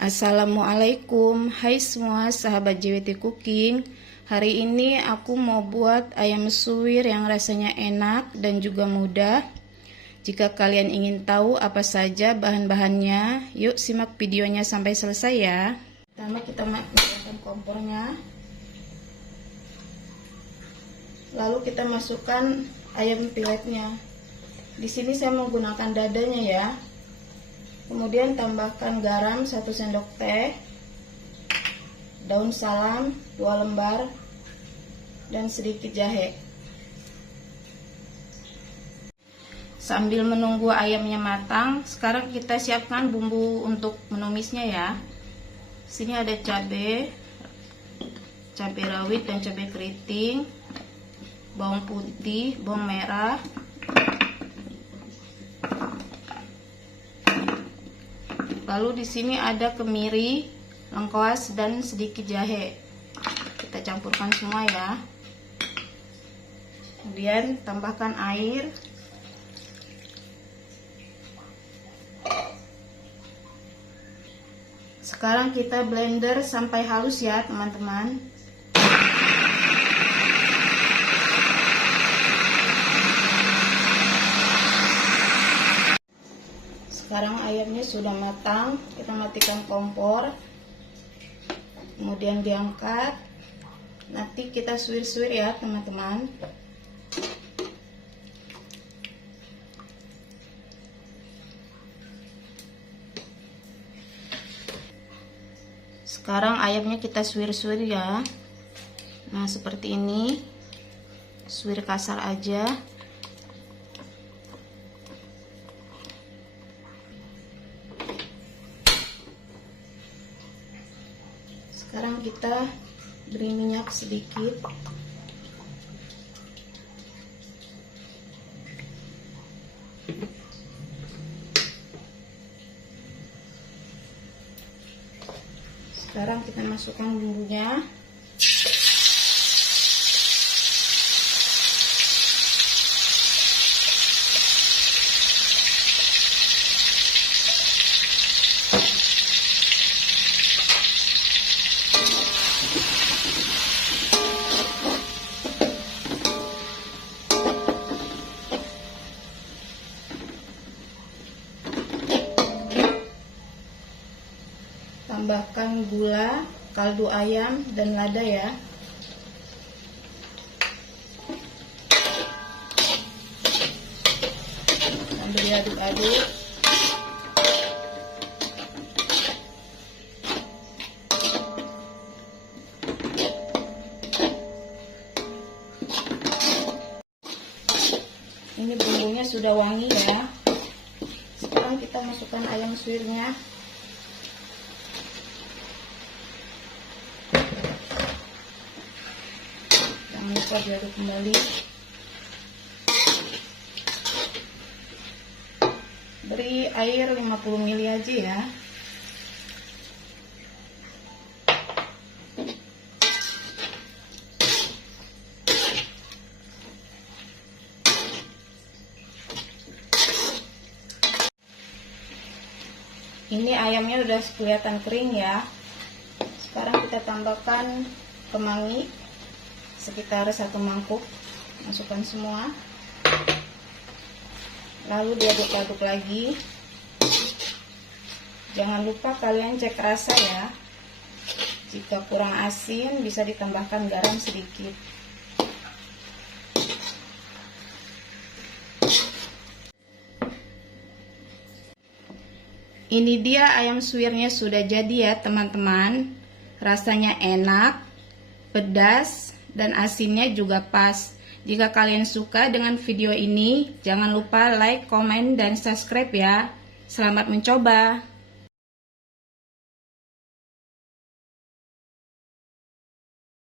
Assalamualaikum, hai semua sahabat JWT Cooking. Hari ini aku mau buat ayam suwir yang rasanya enak dan juga mudah. Jika kalian ingin tahu apa saja bahan-bahannya, yuk simak videonya sampai selesai ya. Pertama kita nyalakan kompornya. Lalu kita masukkan ayam piletnya. Di sini saya menggunakan dadanya ya. Kemudian tambahkan garam 1 sendok teh, daun salam 2 lembar, dan sedikit jahe. Sambil menunggu ayamnya matang, sekarang kita siapkan bumbu untuk menumisnya ya. Sini ada cabai rawit dan cabai keriting, bawang putih, bawang merah, lalu di sini ada kemiri, lengkuas, dan sedikit jahe. Kita campurkan semua ya. Kemudian tambahkan air. Sekarang kita blender sampai halus ya teman-teman. Sekarang ayamnya sudah matang, kita matikan kompor, kemudian diangkat. Nanti kita suwir-suwir ya teman-teman. Sekarang ayamnya kita suwir-suwir ya. Nah seperti ini, suwir kasar aja. Sekarang kita beri minyak sedikit. Sekarang kita masukkan bumbunya. Tambahkan gula, kaldu ayam, dan lada ya. Sambil diaduk-aduk. Ini bumbunya sudah wangi ya. Sekarang kita masukkan ayam suwirnya. Jangan lupa diaduk kembali. Beri air 50 ml aja ya. Ini ayamnya udah kelihatan kering ya. Sekarang kita tambahkan kemangi sekitar 1 mangkuk, masukkan semua, lalu diaduk-aduk lagi. Jangan lupa kalian cek rasa ya. Jika kurang asin bisa ditambahkan garam sedikit. Ini dia ayam suwirnya sudah jadi ya teman-teman. Rasanya enak, pedas, dan asinnya juga pas. Jika kalian suka dengan video ini, jangan lupa like, komen, dan subscribe ya. Selamat mencoba.